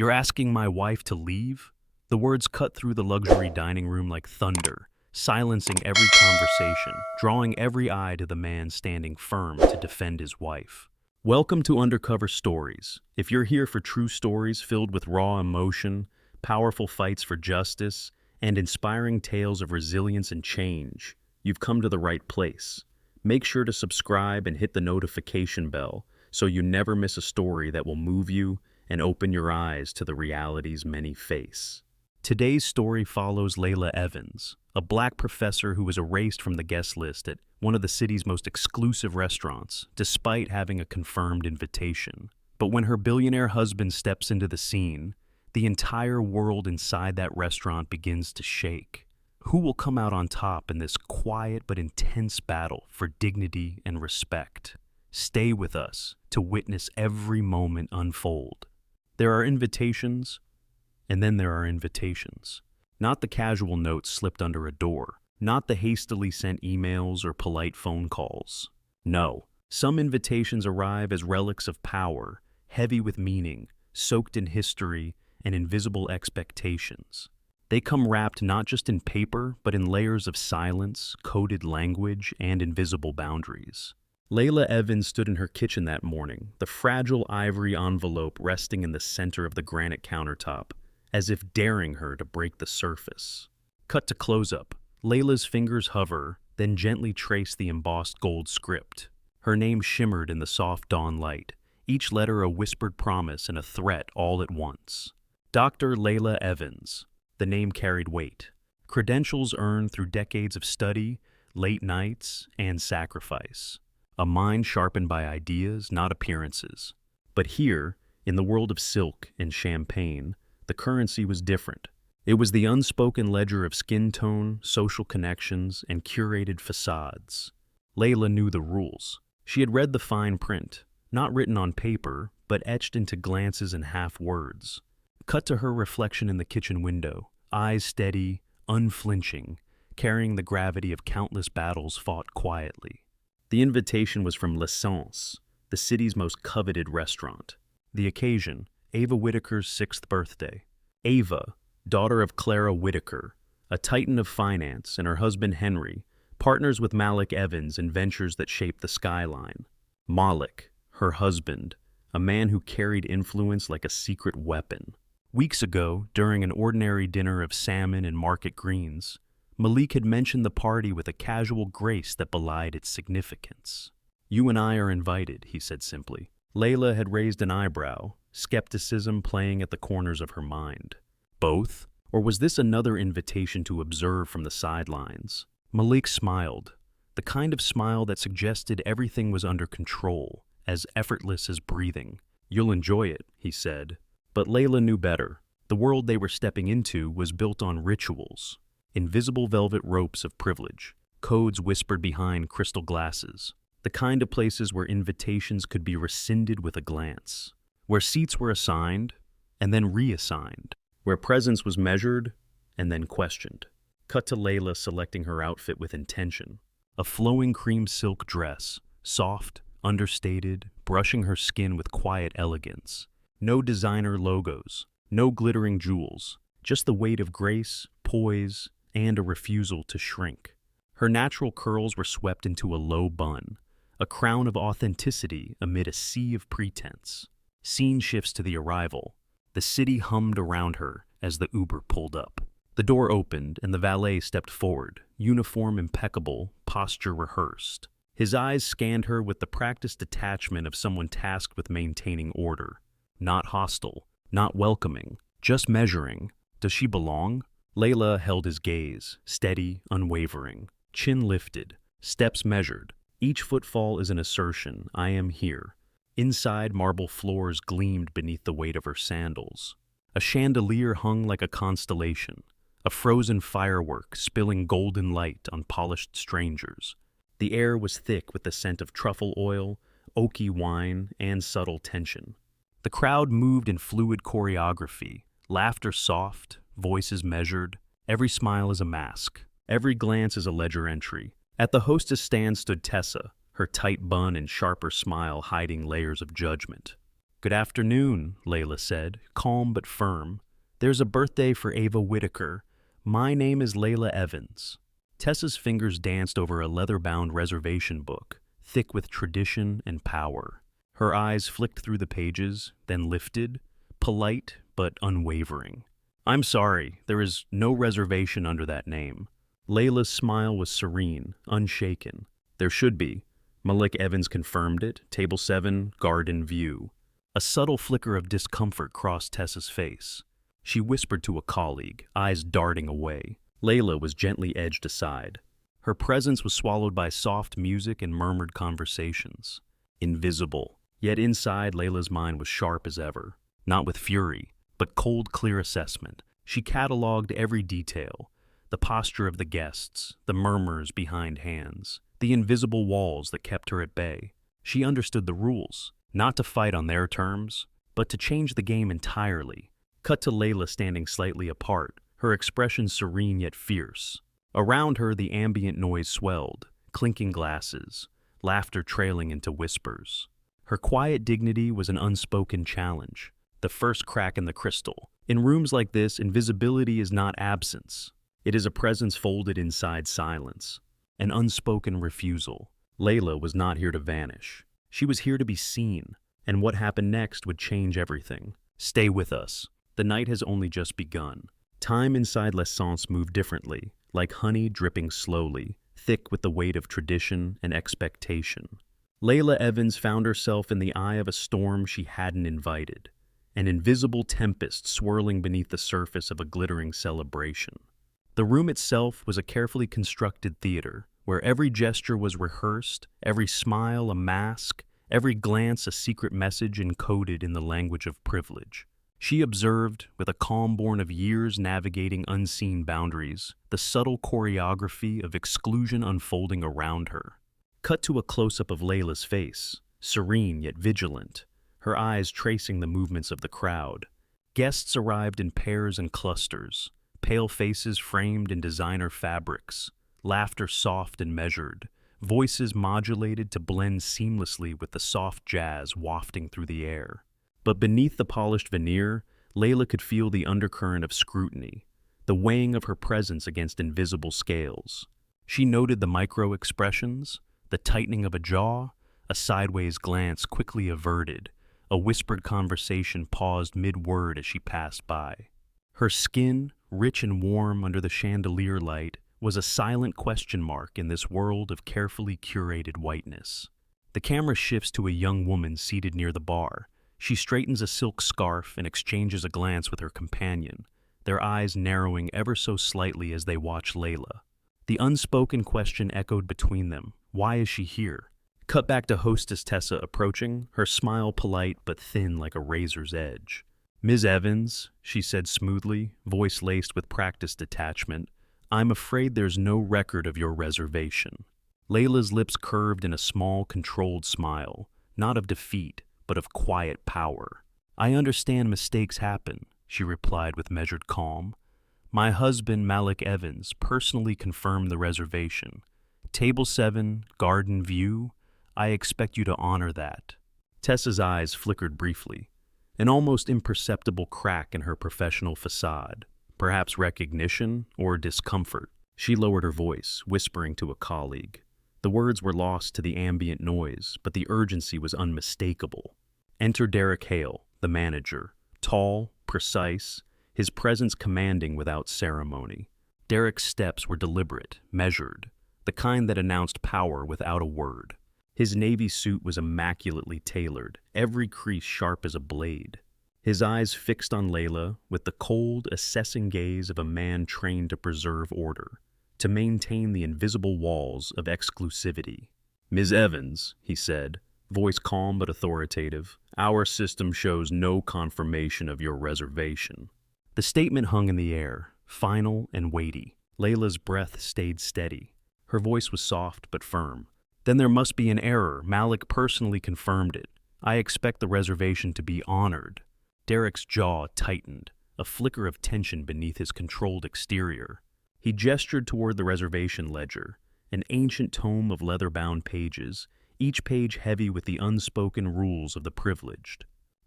You're asking my wife to leave? The words cut through the luxury dining room like thunder, silencing every conversation, drawing every eye to the man standing firm to defend his wife. Welcome to Undercover Stories. If you're here for true stories filled with raw emotion, powerful fights for justice, and inspiring tales of resilience and change, you've come to the right place. Make sure to subscribe and hit the notification bell so you never miss a story that will move you and open your eyes to the realities many face. Today's story follows Layla Evans, a black professor who was erased from the guest list at one of the city's most exclusive restaurants, despite having a confirmed invitation. But when her billionaire husband steps into the scene, the entire world inside that restaurant begins to shake. Who will come out on top in this quiet but intense battle for dignity and respect? Stay with us to witness every moment unfold. There are invitations, and then there are invitations. Not the casual notes slipped under a door, not the hastily sent emails or polite phone calls. No, some invitations arrive as relics of power, heavy with meaning, soaked in history and invisible expectations. They come wrapped not just in paper, but in layers of silence, coded language, and invisible boundaries. Layla Evans stood in her kitchen that morning, the fragile ivory envelope resting in the center of the granite countertop, as if daring her to break the surface. Cut to close-up. Layla's fingers hover, then gently trace the embossed gold script. Her name shimmered in the soft dawn light, each letter a whispered promise and a threat all at once. Dr. Layla Evans. The name carried weight. Credentials earned through decades of study, late nights, and sacrifice. A mind sharpened by ideas, not appearances. But here, in the world of silk and champagne, the currency was different. It was the unspoken ledger of skin tone, social connections, and curated facades. Layla knew the rules. She had read the fine print, not written on paper, but etched into glances and half-words. Cut to her reflection in the kitchen window, eyes steady, unflinching, carrying the gravity of countless battles fought quietly. The invitation was from L'Essence, the city's most coveted restaurant. The occasion, Ava Whitaker's 6th birthday. Ava, daughter of Clara Whitaker, a titan of finance, and her husband Henry, partners with Malik Evans in ventures that shape the skyline. Malik, her husband, a man who carried influence like a secret weapon. Weeks ago, during an ordinary dinner of salmon and market greens, Malik had mentioned the party with a casual grace that belied its significance. "You and I are invited," he said simply. Layla had raised an eyebrow, skepticism playing at the corners of her mind. Both? Or was this another invitation to observe from the sidelines? Malik smiled, the kind of smile that suggested everything was under control, as effortless as breathing. "You'll enjoy it," he said. But Layla knew better. The world they were stepping into was built on rituals, invisible velvet ropes of privilege, codes whispered behind crystal glasses, the kind of places where invitations could be rescinded with a glance, where seats were assigned and then reassigned, where presence was measured and then questioned. Cut to Layla selecting her outfit with intention. A flowing cream silk dress, soft, understated, brushing her skin with quiet elegance. No designer logos, no glittering jewels, just the weight of grace, poise, and a refusal to shrink. Her natural curls were swept into a low bun, a crown of authenticity amid a sea of pretense. Scene shifts to the arrival. The city hummed around her as the Uber pulled up. The door opened and the valet stepped forward, uniform impeccable, posture rehearsed. His eyes scanned her with the practiced detachment of someone tasked with maintaining order. Not hostile, not welcoming, just measuring. Does she belong? Layla held his gaze, steady, unwavering, chin lifted, steps measured. Each footfall is an assertion, I am here. Inside, marble floors gleamed beneath the weight of her sandals. A chandelier hung like a constellation, a frozen firework spilling golden light on polished strangers. The air was thick with the scent of truffle oil, oaky wine, and subtle tension. The crowd moved in fluid choreography, laughter soft, voices measured. Every smile is a mask. Every glance is a ledger entry. At the hostess stand stood Tessa, her tight bun and sharper smile hiding layers of judgment. Good afternoon, Layla said, calm but firm. There's a birthday for Ava Whitaker. My name is Layla Evans. Tessa's fingers danced over a leather-bound reservation book, thick with tradition and power. Her eyes flicked through the pages, then lifted, polite but unwavering. I'm sorry, there is no reservation under that name. Layla's smile was serene, unshaken. There should be. Malik Evans confirmed it, table 7, garden view. A subtle flicker of discomfort crossed Tessa's face. She whispered to a colleague, eyes darting away. Layla was gently edged aside. Her presence was swallowed by soft music and murmured conversations. Invisible. Yet inside, Layla's mind was sharp as ever. Not with fury, but cold, clear assessment. She catalogued every detail. The posture of the guests, the murmurs behind hands, the invisible walls that kept her at bay. She understood the rules, not to fight on their terms, but to change the game entirely. Cut to Layla standing slightly apart, her expression serene yet fierce. Around her, the ambient noise swelled, clinking glasses, laughter trailing into whispers. Her quiet dignity was an unspoken challenge, the first crack in the crystal. In rooms like this, invisibility is not absence. It is a presence folded inside silence, an unspoken refusal. Layla was not here to vanish. She was here to be seen, and what happened next would change everything. Stay with us. The night has only just begun. Time inside l'essence moved differently, like honey dripping slowly, thick with the weight of tradition and expectation. Layla Evans found herself in the eye of a storm she hadn't invited, an invisible tempest swirling beneath the surface of a glittering celebration. The room itself was a carefully constructed theater, where every gesture was rehearsed, every smile a mask, every glance a secret message encoded in the language of privilege. She observed, with a calm born of years navigating unseen boundaries, the subtle choreography of exclusion unfolding around her. Cut to a close-up of Layla's face, serene yet vigilant, her eyes tracing the movements of the crowd. Guests arrived in pairs and clusters, pale faces framed in designer fabrics, laughter soft and measured, voices modulated to blend seamlessly with the soft jazz wafting through the air. But beneath the polished veneer, Layla could feel the undercurrent of scrutiny, the weighing of her presence against invisible scales. She noted the micro-expressions, the tightening of a jaw, a sideways glance quickly averted, a whispered conversation paused mid-word as she passed by. Her skin, rich and warm under the chandelier light, was a silent question mark in this world of carefully curated whiteness. The camera shifts to a young woman seated near the bar. She straightens a silk scarf and exchanges a glance with her companion, their eyes narrowing ever so slightly as they watch Layla. The unspoken question echoed between them. Why is she here? Cut back to hostess Tessa approaching, her smile polite but thin like a razor's edge. Ms. Evans, she said smoothly, voice laced with practiced detachment, I'm afraid there's no record of your reservation. Layla's lips curved in a small, controlled smile, not of defeat, but of quiet power. I understand mistakes happen, she replied with measured calm. My husband, Malik Evans, personally confirmed the reservation. Table 7, garden view, I expect you to honor that. Tessa's eyes flickered briefly, an almost imperceptible crack in her professional facade. Perhaps recognition or discomfort. She lowered her voice, whispering to a colleague. The words were lost to the ambient noise, but the urgency was unmistakable. Enter Derek Hale, the manager, tall, precise, his presence commanding without ceremony. Derek's steps were deliberate, measured, the kind that announced power without a word. His navy suit was immaculately tailored, every crease sharp as a blade. His eyes fixed on Layla with the cold, assessing gaze of a man trained to preserve order, to maintain the invisible walls of exclusivity. Ms. Evans, he said, voice calm but authoritative, our system shows no confirmation of your reservation. The statement hung in the air, final and weighty. Layla's breath stayed steady. Her voice was soft but firm. Then there must be an error. Malik personally confirmed it. I expect the reservation to be honored. Derek's jaw tightened, a flicker of tension beneath his controlled exterior. He gestured toward the reservation ledger, an ancient tome of leather-bound pages, each page heavy with the unspoken rules of the privileged.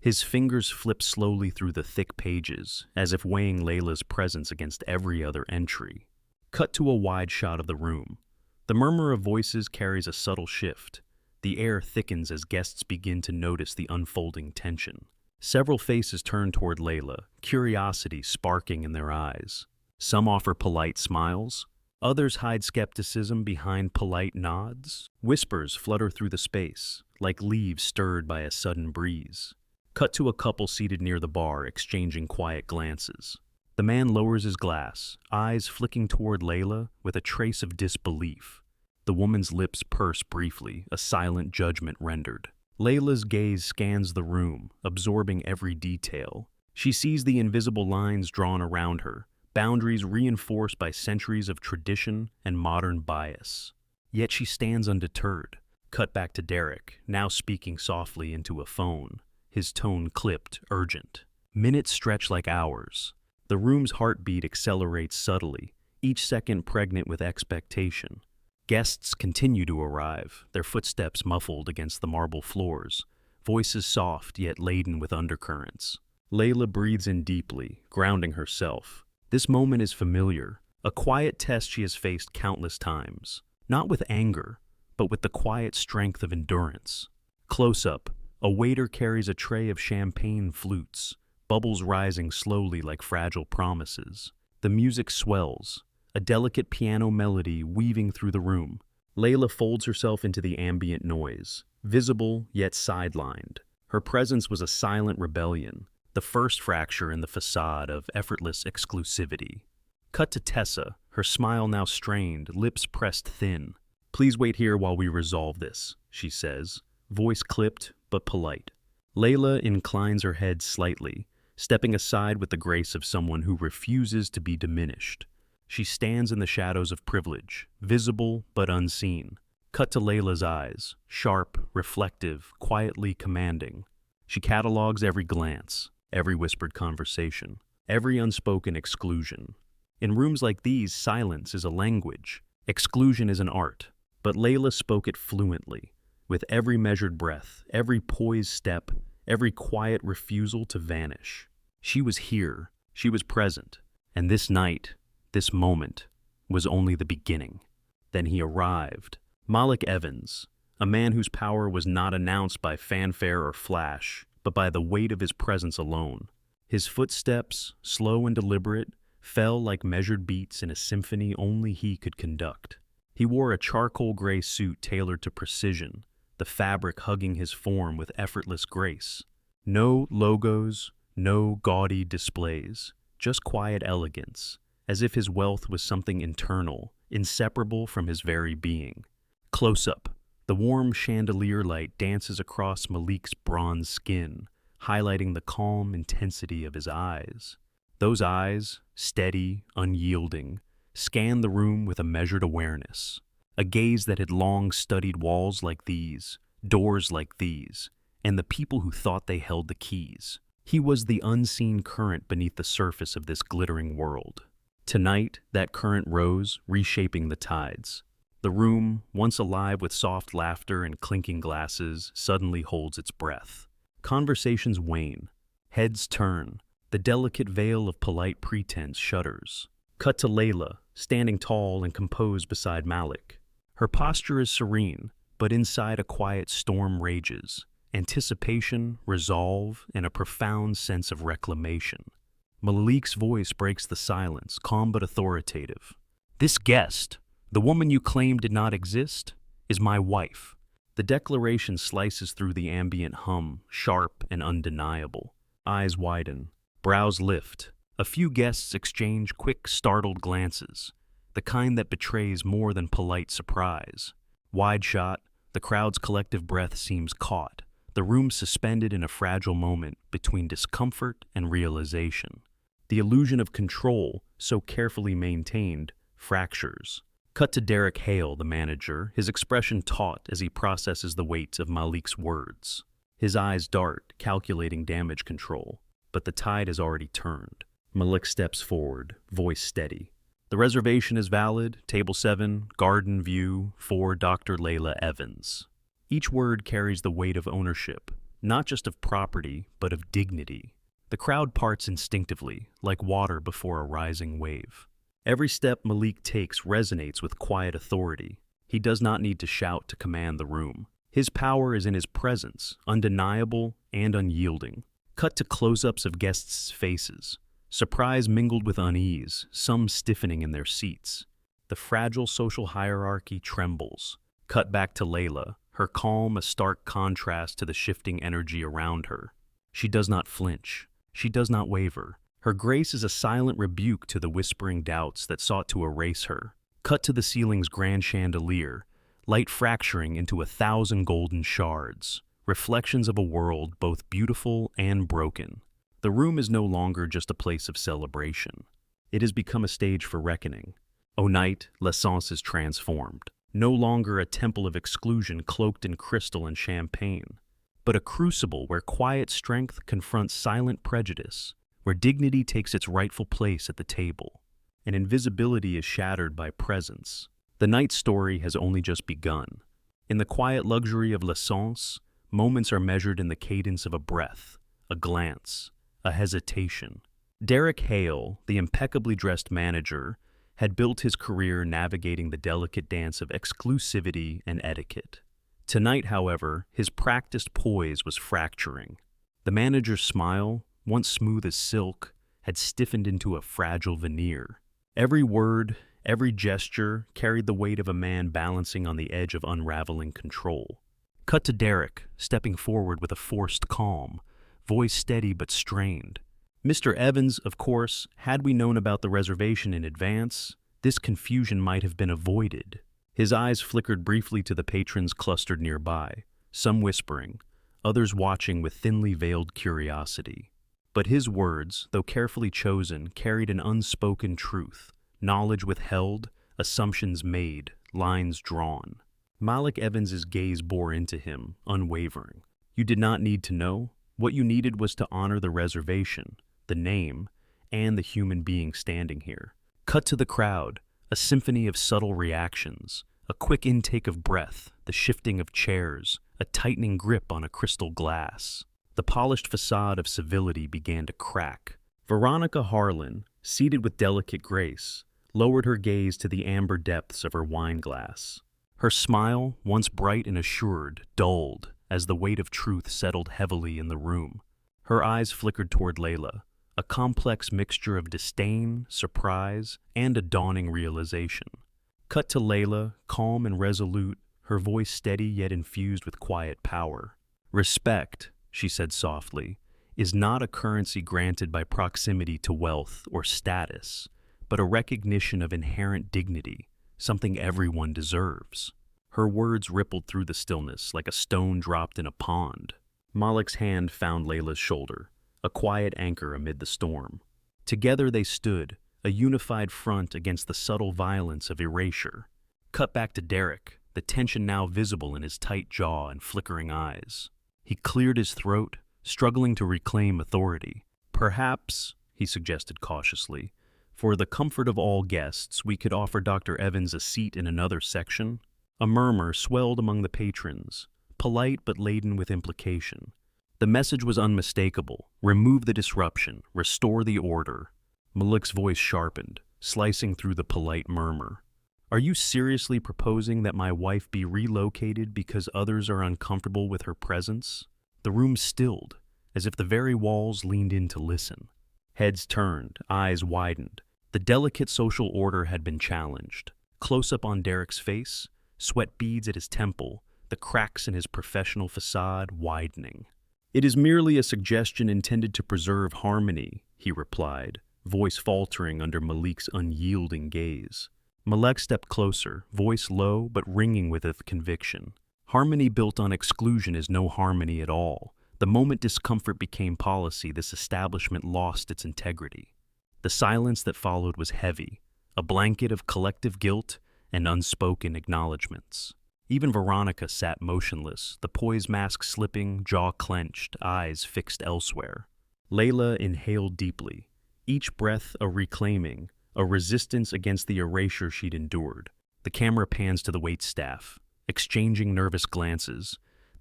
His fingers flip slowly through the thick pages, as if weighing Layla's presence against every other entry. Cut to a wide shot of the room. The murmur of voices carries a subtle shift. The air thickens as guests begin to notice the unfolding tension. Several faces turn toward Layla, curiosity sparking in their eyes. Some offer polite smiles. Others hide skepticism behind polite nods. Whispers flutter through the space, like leaves stirred by a sudden breeze. Cut to a couple seated near the bar, exchanging quiet glances. The man lowers his glass, eyes flicking toward Layla with a trace of disbelief. The woman's lips purse briefly, a silent judgment rendered. Layla's gaze scans the room, absorbing every detail. She sees the invisible lines drawn around her, boundaries reinforced by centuries of tradition and modern bias. Yet she stands undeterred. Cut back to Derek, now speaking softly into a phone, his tone clipped, urgent. Minutes stretch like hours. The room's heartbeat accelerates subtly, each second pregnant with expectation. Guests continue to arrive, their footsteps muffled against the marble floors, voices soft yet laden with undercurrents. Layla breathes in deeply, grounding herself. This moment is familiar, a quiet test she has faced countless times, not with anger, but with the quiet strength of endurance. Close up, a waiter carries a tray of champagne flutes, bubbles rising slowly like fragile promises. The music swells, a delicate piano melody weaving through the room. Layla folds herself into the ambient noise, visible yet sidelined. Her presence was a silent rebellion, the first fracture in the facade of effortless exclusivity. Cut to Tessa, her smile now strained, lips pressed thin. "Please wait here while we resolve this," she says, voice clipped but polite. Layla inclines her head slightly, stepping aside with the grace of someone who refuses to be diminished. She stands in the shadows of privilege, visible but unseen. Cut to Layla's eyes, sharp, reflective, quietly commanding. She catalogs every glance, every whispered conversation, every unspoken exclusion. In rooms like these, silence is a language. Exclusion is an art. But Layla spoke it fluently, with every measured breath, every poised step, every quiet refusal to vanish. She was here, she was present, and this night, this moment, was only the beginning. Then he arrived, Malik Evans, a man whose power was not announced by fanfare or flash, but by the weight of his presence alone. His footsteps, slow and deliberate, fell like measured beats in a symphony only he could conduct. He wore a charcoal gray suit tailored to precision, the fabric hugging his form with effortless grace. No logos, no gaudy displays, just quiet elegance, as if his wealth was something internal, inseparable from his very being. Close up, the warm chandelier light dances across Malik's bronze skin, highlighting the calm intensity of his eyes. Those eyes, steady, unyielding, scanned the room with a measured awareness, a gaze that had long studied walls like these, doors like these, and the people who thought they held the keys. He was the unseen current beneath the surface of this glittering world. Tonight, that current rose, reshaping the tides. The room, once alive with soft laughter and clinking glasses, suddenly holds its breath. Conversations wane. Heads turn. The delicate veil of polite pretense shudders. Cut to Layla, standing tall and composed beside Malik. Her posture is serene, but inside a quiet storm rages. Anticipation, resolve, and a profound sense of reclamation. Malik's voice breaks the silence, calm but authoritative. "This guest, the woman you claim did not exist, is my wife." The declaration slices through the ambient hum, sharp and undeniable. Eyes widen, brows lift. A few guests exchange quick, startled glances, the kind that betrays more than polite surprise. Wide shot, the crowd's collective breath seems caught, the room suspended in a fragile moment between discomfort and realization. The illusion of control, so carefully maintained, fractures. Cut to Derek Hale, the manager, his expression taut as he processes the weight of Malik's words. His eyes dart, calculating damage control, but the tide has already turned. Malik steps forward, voice steady. "The reservation is valid, table 7, garden view, for Dr. Layla Evans." Each word carries the weight of ownership, not just of property, but of dignity. The crowd parts instinctively, like water before a rising wave. Every step Malik takes resonates with quiet authority. He does not need to shout to command the room. His power is in his presence, undeniable and unyielding. Cut to close-ups of guests' faces. Surprise mingled with unease, some stiffening in their seats. The fragile social hierarchy trembles. Cut back to Layla, her calm a stark contrast to the shifting energy around her. She does not flinch. She does not waver. Her grace is a silent rebuke to the whispering doubts that sought to erase her. Cut to the ceiling's grand chandelier, light fracturing into 1,000 golden shards, reflections of a world both beautiful and broken. The room is no longer just a place of celebration. It has become a stage for reckoning. O night, l'essence is transformed. No longer a temple of exclusion cloaked in crystal and champagne, but a crucible where quiet strength confronts silent prejudice, where dignity takes its rightful place at the table, and invisibility is shattered by presence. The night's story has only just begun. In the quiet luxury of l'essence, moments are measured in the cadence of a breath, a glance, a hesitation. Derek Hale, the impeccably dressed manager, had built his career navigating the delicate dance of exclusivity and etiquette. Tonight, however, his practiced poise was fracturing. The manager's smile, once smooth as silk, had stiffened into a fragile veneer. Every word, every gesture carried the weight of a man balancing on the edge of unraveling control. Cut to Derek, stepping forward with a forced calm, voice steady but strained. Mr. Evans, of course, had we known about the reservation in advance, this confusion might have been avoided. His eyes flickered briefly to the patrons clustered nearby, some whispering, others watching with thinly veiled curiosity. But his words, though carefully chosen, carried an unspoken truth, knowledge withheld, assumptions made, lines drawn. Malik Evans's gaze bore into him, unwavering. You did not need to know. What you needed was to honor the reservation, the name, and the human being standing here. Cut to the crowd, a symphony of subtle reactions, a quick intake of breath, the shifting of chairs, a tightening grip on a crystal glass. The polished facade of civility began to crack. Veronica Harlan, seated with delicate grace, lowered her gaze to the amber depths of her wine glass. Her smile, once bright and assured, dulled as the weight of truth settled heavily in the room. Her eyes flickered toward Layla, a complex mixture of disdain, surprise, and a dawning realization. Cut to Layla, calm and resolute, her voice steady yet infused with quiet power. Respect, she said softly, is not a currency granted by proximity to wealth or status, but a recognition of inherent dignity, something everyone deserves. Her words rippled through the stillness like a stone dropped in a pond. Malik's hand found Layla's shoulder, a quiet anchor amid the storm. Together they stood, a unified front against the subtle violence of erasure. Cut back to Derek, the tension now visible in his tight jaw and flickering eyes. He cleared his throat, struggling to reclaim authority. Perhaps, he suggested cautiously, for the comfort of all guests, we could offer Dr. Evans a seat in another section. A murmur swelled among the patrons, polite but laden with implication. The message was unmistakable. Remove the disruption, restore the order. Malik's voice sharpened, slicing through the polite murmur. Are you seriously proposing that my wife be relocated because others are uncomfortable with her presence? The room stilled, as if the very walls leaned in to listen. Heads turned, eyes widened. The delicate social order had been challenged. Close up on Derek's face, sweat beads at his temple, the cracks in his professional facade widening. It is merely a suggestion intended to preserve harmony, he replied, voice faltering under Malik's unyielding gaze. Malik stepped closer, voice low but ringing with a conviction. Harmony built on exclusion is no harmony at all. The moment discomfort became policy, this establishment lost its integrity. The silence that followed was heavy, a blanket of collective guilt and unspoken acknowledgments. Even Veronica sat motionless, the poise mask slipping, jaw clenched, eyes fixed elsewhere. Layla inhaled deeply, each breath a reclaiming, a resistance against the erasure she'd endured. The camera pans to the waitstaff, exchanging nervous glances.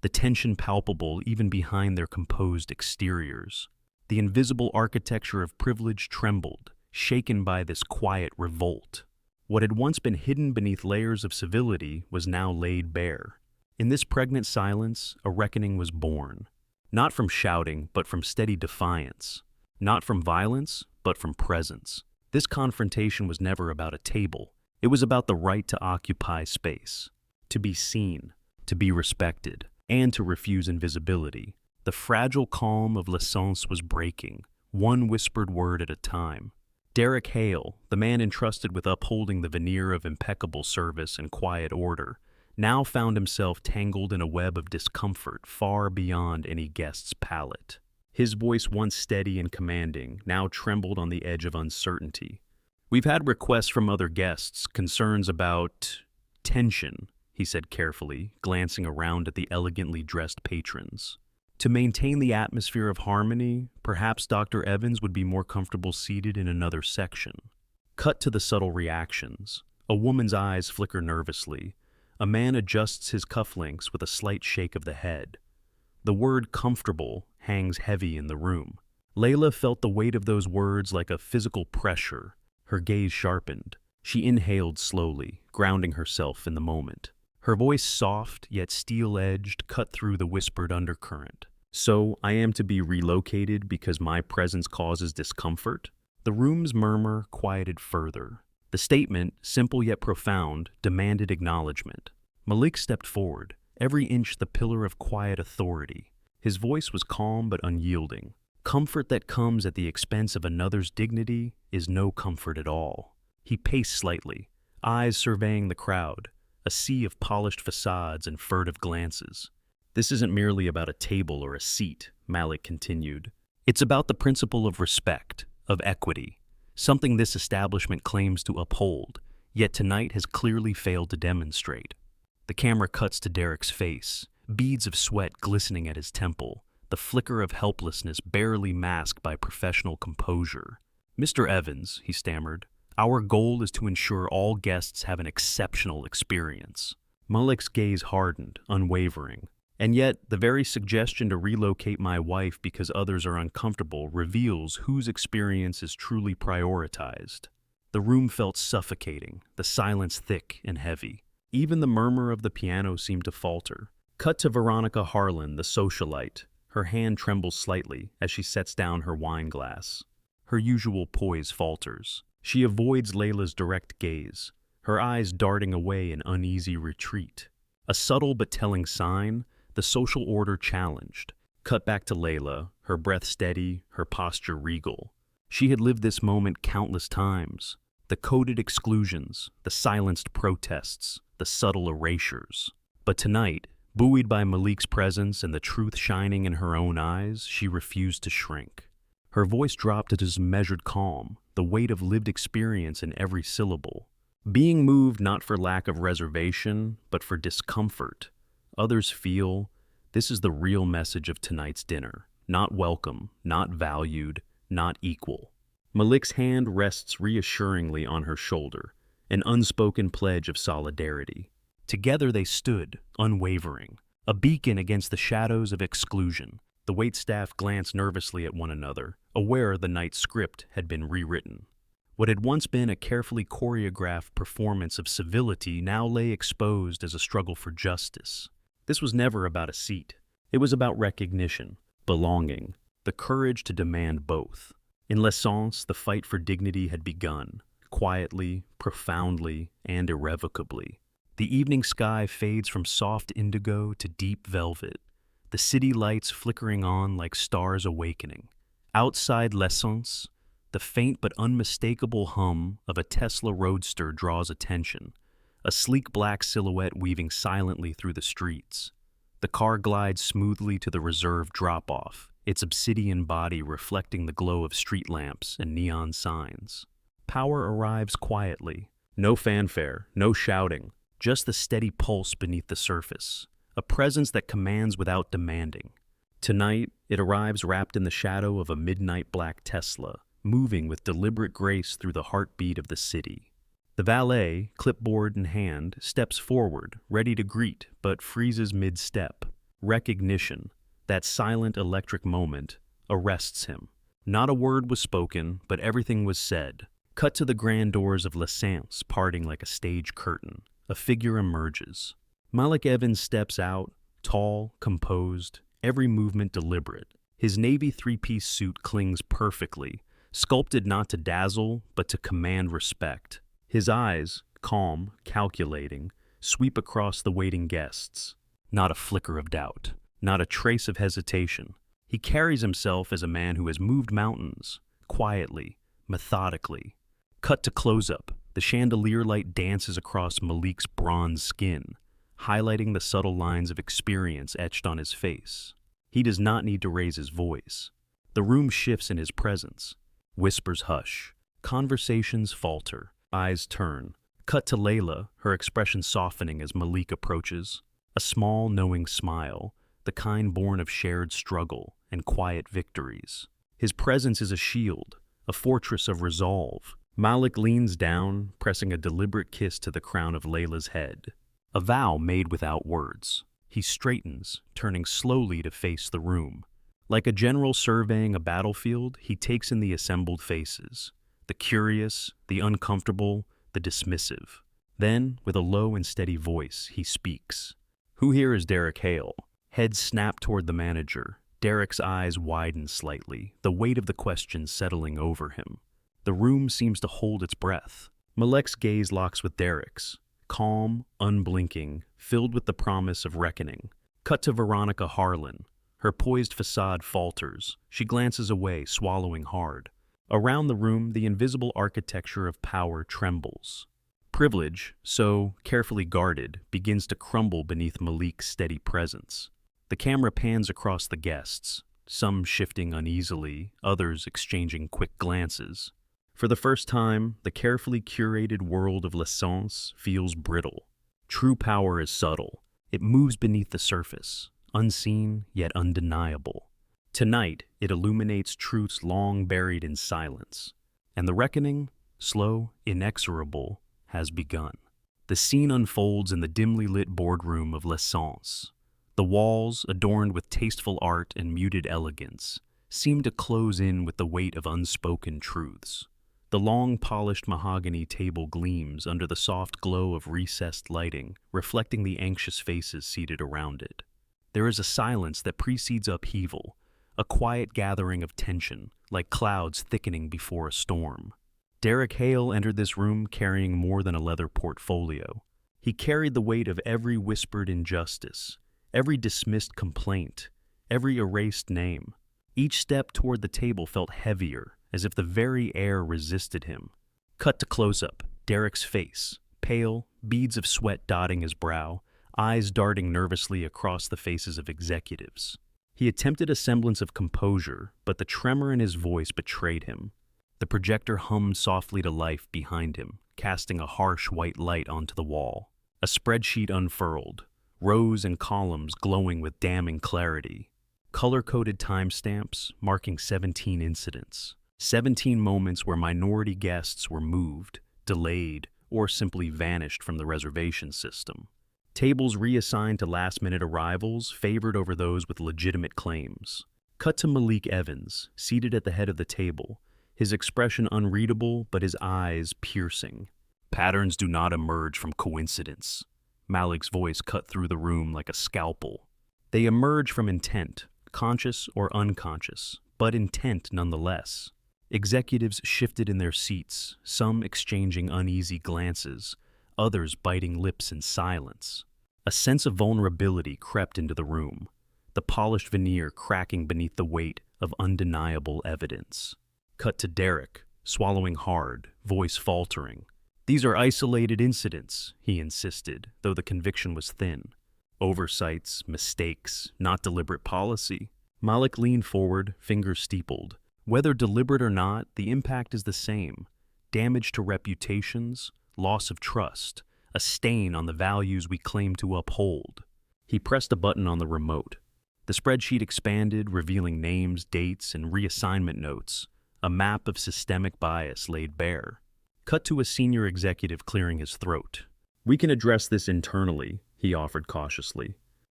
the tension palpable even behind their composed exteriors. The invisible architecture of privilege trembled, shaken by this quiet revolt. What had once been hidden beneath layers of civility was now laid bare. In this pregnant silence, a reckoning was born. Not from shouting, but from steady defiance. Not from violence, but from presence. This confrontation was never about a table. It was about the right to occupy space, to be seen, to be respected, and to refuse invisibility. The fragile calm of l'essence was breaking, one whispered word at a time. Derek Hale, the man entrusted with upholding the veneer of impeccable service and quiet order, now found himself tangled in a web of discomfort far beyond any guest's palate. His voice, once steady and commanding, now trembled on the edge of uncertainty. "We've had requests from other guests, concerns about tension," he said carefully, glancing around at the elegantly dressed patrons. "To maintain the atmosphere of harmony, perhaps Dr. Evans would be more comfortable seated in another section." Cut to the subtle reactions. A woman's eyes flicker nervously. A man adjusts his cufflinks with a slight shake of the head. The word comfortable hangs heavy in the room. Layla felt the weight of those words like a physical pressure. Her gaze sharpened. She inhaled slowly, grounding herself in the moment. Her voice, soft yet steel-edged, cut through the whispered undercurrent. "So, I am to be relocated because my presence causes discomfort?" The room's murmur quieted further. The statement, simple yet profound, demanded acknowledgement. Malik stepped forward, every inch the pillar of quiet authority. His voice was calm but unyielding. Comfort that comes at the expense of another's dignity is no comfort at all. He paced slightly, eyes surveying the crowd, a sea of polished facades and furtive glances. "This isn't merely about a table or a seat," Malik continued. "It's about the principle of respect, of equity, something this establishment claims to uphold, yet tonight has clearly failed to demonstrate." The camera cuts to Derek's face, beads of sweat glistening at his temple, the flicker of helplessness barely masked by professional composure. "Mr. Evans," he stammered, "our goal is to ensure all guests have an exceptional experience." Malik's gaze hardened, unwavering. "And yet, the very suggestion to relocate my wife because others are uncomfortable reveals whose experience is truly prioritized." The room felt suffocating, the silence thick and heavy. Even the murmur of the piano seemed to falter. Cut to Veronica Harlan, the socialite. Her hand trembles slightly as she sets down her wine glass. Her usual poise falters. She avoids Layla's direct gaze, her eyes darting away in uneasy retreat. A subtle but telling sign, the social order challenged. Cut back to Layla, her breath steady, her posture regal. She had lived this moment countless times. The coded exclusions, the silenced protests, the subtle erasures. But tonight, buoyed by Malik's presence and the truth shining in her own eyes, she refused to shrink. Her voice dropped to measured calm, the weight of lived experience in every syllable. Being moved not for lack of reservation, but for discomfort. Others feel this is the real message of tonight's dinner. Not welcome, not valued, not equal. Malik's hand rests reassuringly on her shoulder, an unspoken pledge of solidarity. Together they stood, unwavering, a beacon against the shadows of exclusion. The waitstaff glanced nervously at one another, aware the night's script had been rewritten. What had once been a carefully choreographed performance of civility now lay exposed as a struggle for justice. This was never about a seat. It was about recognition, belonging, the courage to demand both. In l'essence, the fight for dignity had begun, quietly, profoundly, and irrevocably. The evening sky fades from soft indigo to deep velvet, the city lights flickering on like stars awakening. Outside l'essence, the faint but unmistakable hum of a Tesla Roadster draws attention, a sleek black silhouette weaving silently through the streets. The car glides smoothly to the reserved drop-off, its obsidian body reflecting the glow of street lamps and neon signs. Power arrives quietly. No fanfare, no shouting, just the steady pulse beneath the surface, a presence that commands without demanding. Tonight, it arrives wrapped in the shadow of a midnight black Tesla, moving with deliberate grace through the heartbeat of the city. The valet, clipboard in hand, steps forward, ready to greet, but freezes mid-step. recognition, that silent electric moment, arrests him. Not a word was spoken, but everything was said. Cut to the grand doors of L'Essence parting like a stage curtain. A figure emerges. Malik Evans steps out, tall, composed, every movement deliberate. His navy three-piece suit clings perfectly, sculpted not to dazzle, but to command respect. His eyes, calm, calculating, sweep across the waiting guests. Not a flicker of doubt, not a trace of hesitation. He carries himself as a man who has moved mountains, quietly, methodically. Cut to close-up. The chandelier light dances across Malik's bronze skin, highlighting the subtle lines of experience etched on his face. He does not need to raise his voice. The room shifts in his presence. Whispers hush. Conversations falter. Eyes turn. Cut to Layla, her expression softening as Malik approaches. A small, knowing smile, the kind born of shared struggle and quiet victories. His presence is a shield, a fortress of resolve. Malik leans down, pressing a deliberate kiss to the crown of Layla's head. A vow made without words. He straightens, turning slowly to face the room. Like a general surveying a battlefield, he takes in the assembled faces. The curious, the uncomfortable, the dismissive. Then, with a low and steady voice, he speaks. "Who here is Derek Hale?" Head snapped toward the manager. Derek's eyes widen slightly, the weight of the question settling over him. The room seems to hold its breath. Malik's gaze locks with Derek's. Calm, unblinking, filled with the promise of reckoning. Cut to Veronica Harlan. Her poised facade falters. She glances away, swallowing hard. Around the room, the invisible architecture of power trembles. Privilege, so carefully guarded, begins to crumble beneath Malik's steady presence. The camera pans across the guests, some shifting uneasily, others exchanging quick glances. For the first time, the carefully curated world of L'Essence feels brittle. True power is subtle. It moves beneath the surface, unseen yet undeniable. Tonight, it illuminates truths long buried in silence. And the reckoning, slow, inexorable, has begun. The scene unfolds in the dimly lit boardroom of L'Essence. The walls, adorned with tasteful art and muted elegance, seem to close in with the weight of unspoken truths. The long, polished mahogany table gleams under the soft glow of recessed lighting, reflecting the anxious faces seated around it. There is a silence that precedes upheaval, a quiet gathering of tension, like clouds thickening before a storm. Derek Hale entered this room carrying more than a leather portfolio. He carried the weight of every whispered injustice, every dismissed complaint, every erased name. Each step toward the table felt heavier, as if the very air resisted him. Cut to close-up, Derek's face, pale, beads of sweat dotting his brow, eyes darting nervously across the faces of executives. He attempted a semblance of composure, but the tremor in his voice betrayed him. The projector hummed softly to life behind him, casting a harsh white light onto the wall. A spreadsheet unfurled, rows and columns glowing with damning clarity. Color-coded timestamps marking 17 incidents. 17 moments where minority guests were moved, delayed, or simply vanished from the reservation system. Tables reassigned to last-minute arrivals favored over those with legitimate claims. Cut to Malik Evans, seated at the head of the table, his expression unreadable but his eyes piercing. Patterns do not emerge from coincidence. Malik's voice cut through the room like a scalpel. They emerge from intent, conscious or unconscious, but intent nonetheless. Executives shifted in their seats, some exchanging uneasy glances, others biting lips in silence. A sense of vulnerability crept into the room, the polished veneer cracking beneath the weight of undeniable evidence. Cut to Derek, swallowing hard, voice faltering. "These are isolated incidents," he insisted, though the conviction was thin. "Oversights, mistakes, not deliberate policy." Malik leaned forward, fingers steepled. Whether deliberate or not, the impact is the same. Damage to reputations, loss of trust, a stain on the values we claim to uphold. He pressed a button on the remote. The spreadsheet expanded, revealing names, dates, and reassignment notes. A map of systemic bias laid bare. Cut to a senior executive clearing his throat. "We can address this internally," he offered cautiously.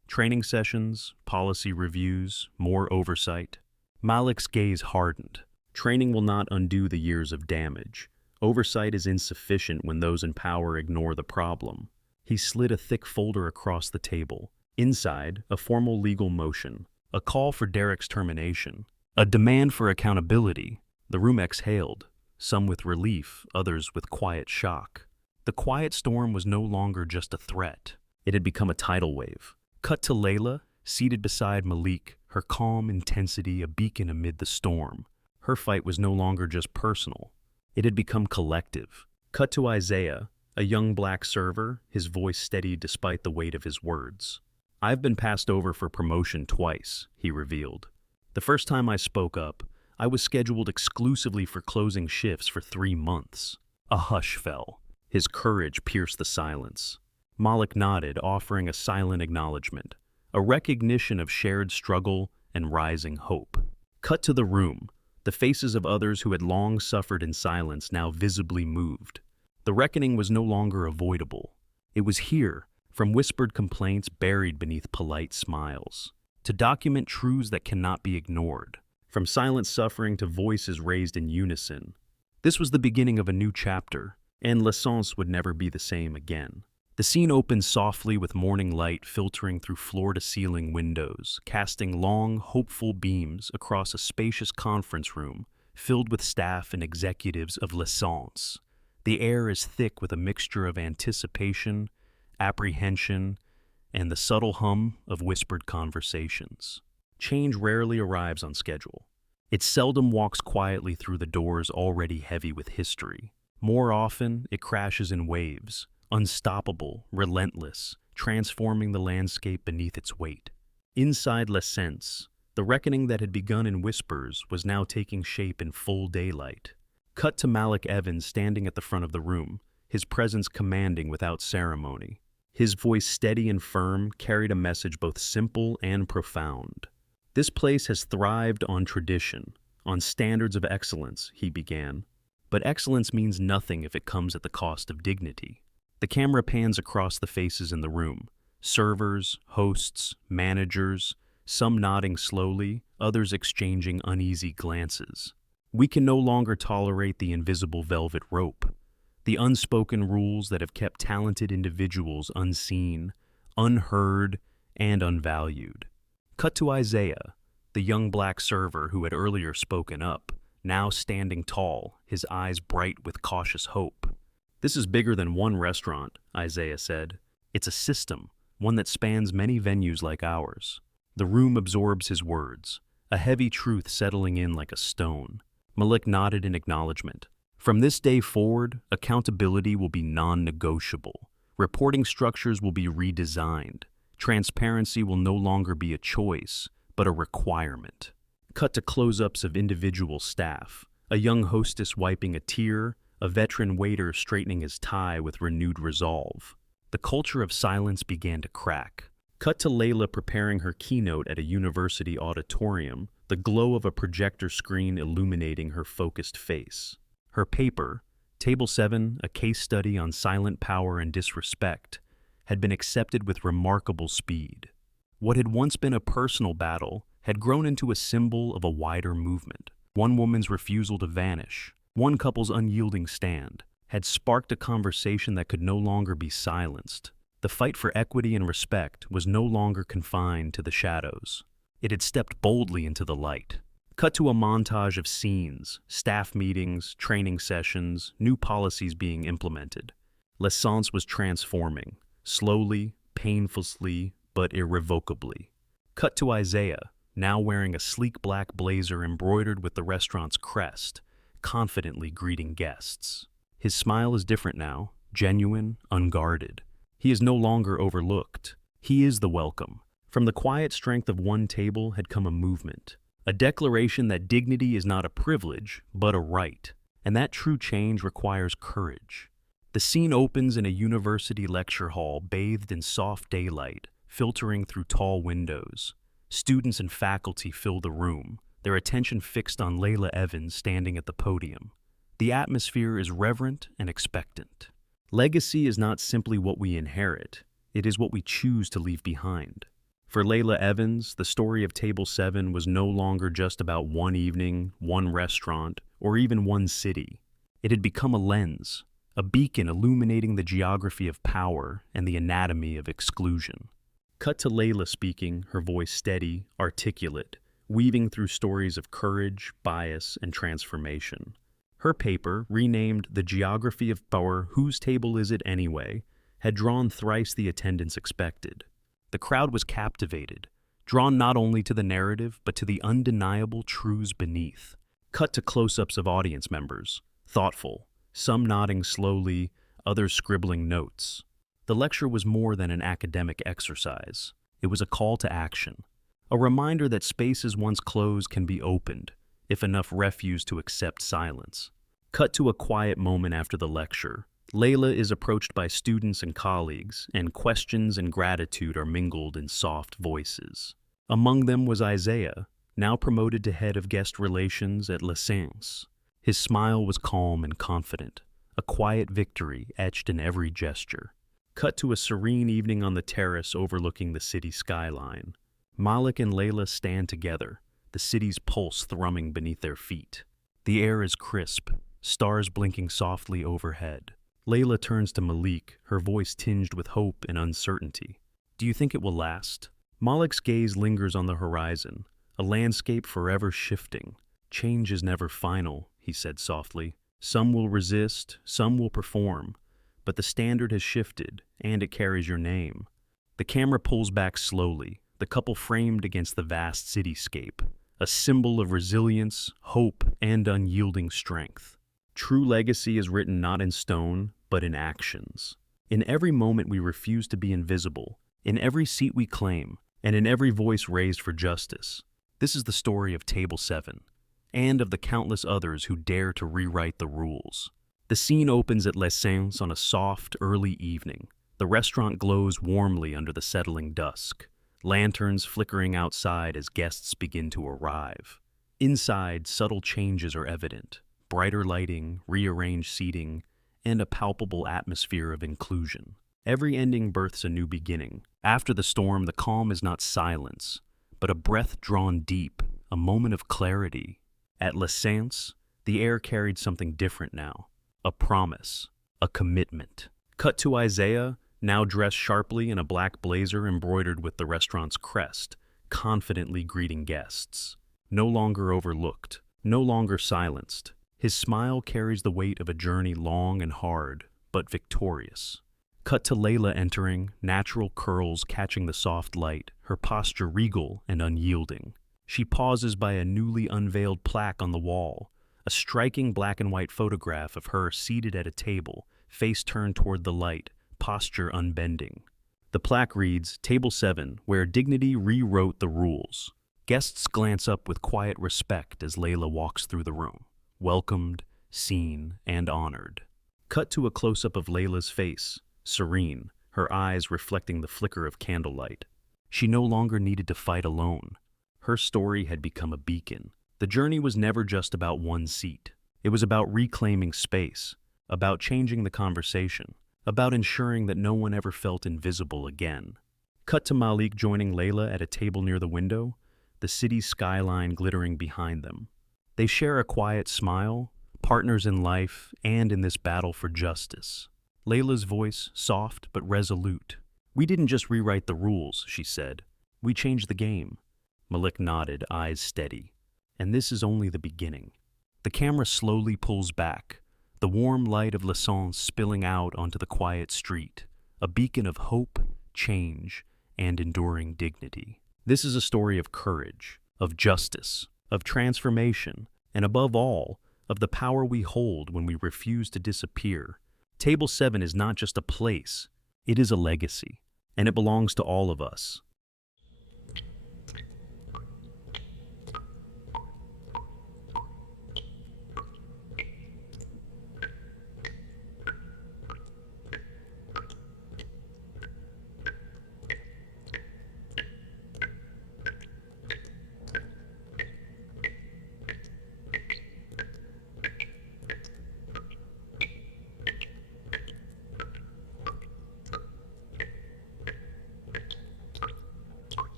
Training sessions, policy reviews, more oversight. Malik's gaze hardened. Training will not undo the years of damage. Oversight is insufficient when those in power ignore the problem. He slid a thick folder across the table. Inside, a formal legal motion, a call for Derek's termination, a demand for accountability. The room exhaled, some with relief, others with quiet shock. The quiet storm was no longer just a threat. It had become a tidal wave. Cut to Layla, seated beside Malik, her calm intensity a beacon amid the storm. Her fight was no longer just personal. It had become collective. Cut to Isaiah, a young black server, his voice steady despite the weight of his words. "I've been passed over for promotion twice," he revealed. "The first time I spoke up, I was scheduled exclusively for closing shifts for 3 months. A hush fell. His courage pierced the silence. Malik nodded, offering a silent acknowledgement, a recognition of shared struggle and rising hope. Cut to the room, the faces of others who had long suffered in silence now visibly moved. The reckoning was no longer avoidable. It was here, from whispered complaints buried beneath polite smiles, to document truths that cannot be ignored, from silent suffering to voices raised in unison. This was the beginning of a new chapter, and l'essence would never be the same again. The scene opened softly with morning light filtering through floor-to-ceiling windows, casting long, hopeful beams across a spacious conference room filled with staff and executives of l'essence. The air is thick with a mixture of anticipation, apprehension, and the subtle hum of whispered conversations. Change rarely arrives on schedule. It seldom walks quietly through the doors already heavy with history. More often, it crashes in waves, unstoppable, relentless, transforming the landscape beneath its weight. Inside l'essence, the reckoning that had begun in whispers was now taking shape in full daylight. Cut to Malik Evans standing at the front of the room, his presence commanding without ceremony. His voice steady and firm carried a message both simple and profound. "This place has thrived on tradition, on standards of excellence," he began. "But excellence means nothing if it comes at the cost of dignity." The camera pans across the faces in the room. Servers, hosts, managers, some nodding slowly, others exchanging uneasy glances. We can no longer tolerate the invisible velvet rope, the unspoken rules that have kept talented individuals unseen, unheard, and unvalued. Cut to Isaiah, the young black server who had earlier spoken up, now standing tall, his eyes bright with cautious hope. "This is bigger than one restaurant," Isaiah said. "It's a system, one that spans many venues like ours." The room absorbs his words, a heavy truth settling in like a stone. Malik nodded in acknowledgement. "From this day forward, accountability will be non-negotiable. Reporting structures will be redesigned. Transparency will no longer be a choice, but a requirement." Cut to close-ups of individual staff, a young hostess wiping a tear, a veteran waiter straightening his tie with renewed resolve. The culture of silence began to crack. Cut to Layla preparing her keynote at a university auditorium, the glow of a projector screen illuminating her focused face. Her paper, Table 7, a case study on silent power and disrespect, had been accepted with remarkable speed. What had once been a personal battle had grown into a symbol of a wider movement. One woman's refusal to vanish, one couple's unyielding stand, had sparked a conversation that could no longer be silenced. The fight for equity and respect was no longer confined to the shadows. It had stepped boldly into the light. Cut to a montage of scenes, staff meetings, training sessions, new policies being implemented. L'essence was transforming, slowly, painfully, but irrevocably. Cut to Isaiah, now wearing a sleek black blazer embroidered with the restaurant's crest, confidently greeting guests. His smile is different now, genuine, unguarded. He is no longer overlooked. He is the welcome. From the quiet strength of one table had come a movement, a declaration that dignity is not a privilege, but a right, and that true change requires courage. The scene opens in a university lecture hall bathed in soft daylight, filtering through tall windows. Students and faculty fill the room, their attention fixed on Layla Evans standing at the podium. The atmosphere is reverent and expectant. Legacy is not simply what we inherit, it is what we choose to leave behind. For Layla Evans, the story of Table 7 was no longer just about one evening, one restaurant, or even one city. It had become a lens, a beacon illuminating the geography of power and the anatomy of exclusion. Cut to Layla speaking, her voice steady, articulate, weaving through stories of courage, bias, and transformation. Her paper, renamed The Geography of Power, Whose Table Is It Anyway?, had drawn thrice the attendance expected. The crowd was captivated, drawn not only to the narrative, but to the undeniable truths beneath. Cut to close-ups of audience members, thoughtful, some nodding slowly, others scribbling notes. The lecture was more than an academic exercise. It was a call to action, a reminder that spaces once closed can be opened, if enough refuse to accept silence. Cut to a quiet moment after the lecture. Layla is approached by students and colleagues, and questions and gratitude are mingled in soft voices. Among them was Isaiah, now promoted to head of guest relations at Layla. His smile was calm and confident, a quiet victory etched in every gesture. Cut to a serene evening on the terrace overlooking the city skyline. Malik and Layla stand together, the city's pulse thrumming beneath their feet. The air is crisp, stars blinking softly overhead. Layla turns to Malik, her voice tinged with hope and uncertainty. "Do you think it will last?" Malik's gaze lingers on the horizon, a landscape forever shifting. "Change is never final," he said softly. "Some will resist, some will perform, but the standard has shifted, and it carries your name." The camera pulls back slowly, the couple framed against the vast cityscape, a symbol of resilience, hope, and unyielding strength. True legacy is written not in stone, but in actions. In every moment we refuse to be invisible, in every seat we claim, and in every voice raised for justice. This is the story of Table 7, and of the countless others who dare to rewrite the rules. The scene opens at Layla on a soft, early evening. The restaurant glows warmly under the settling dusk, lanterns flickering outside as guests begin to arrive. Inside, subtle changes are evident: brighter lighting, rearranged seating, and a palpable atmosphere of inclusion. Every ending births a new beginning. After the storm, the calm is not silence, but a breath drawn deep, a moment of clarity. At Layla, the air carried something different now: a promise, a commitment. Cut to Isaiah, now dressed sharply in a black blazer embroidered with the restaurant's crest, confidently greeting guests. No longer overlooked, no longer silenced. His smile carries the weight of a journey long and hard, but victorious. Cut to Layla entering, natural curls catching the soft light, her posture regal and unyielding. She pauses by a newly unveiled plaque on the wall, a striking black and white photograph of her seated at a table, face turned toward the light, posture unbending. The plaque reads, "Table 7, where dignity rewrote the rules." Guests glance up with quiet respect as Layla walks through the room, welcomed, seen, and honored. Cut to a close-up of Layla's face, serene, her eyes reflecting the flicker of candlelight. She no longer needed to fight alone. Her story had become a beacon. The journey was never just about one seat. It was about reclaiming space, about changing the conversation, about ensuring that no one ever felt invisible again. Cut to Malik joining Layla at a table near the window, the city's skyline glittering behind them. They share a quiet smile, partners in life and in this battle for justice. Layla's voice, soft but resolute. "We didn't just rewrite the rules," she said. "We changed the game." Malik nodded, eyes steady. "And this is only the beginning." The camera slowly pulls back, the warm light of Layla spilling out onto the quiet street, a beacon of hope, change, and enduring dignity. This is a story of courage, of justice, of transformation, and above all, of the power we hold when we refuse to disappear. Table 7 is not just a place, it is a legacy, and it belongs to all of us.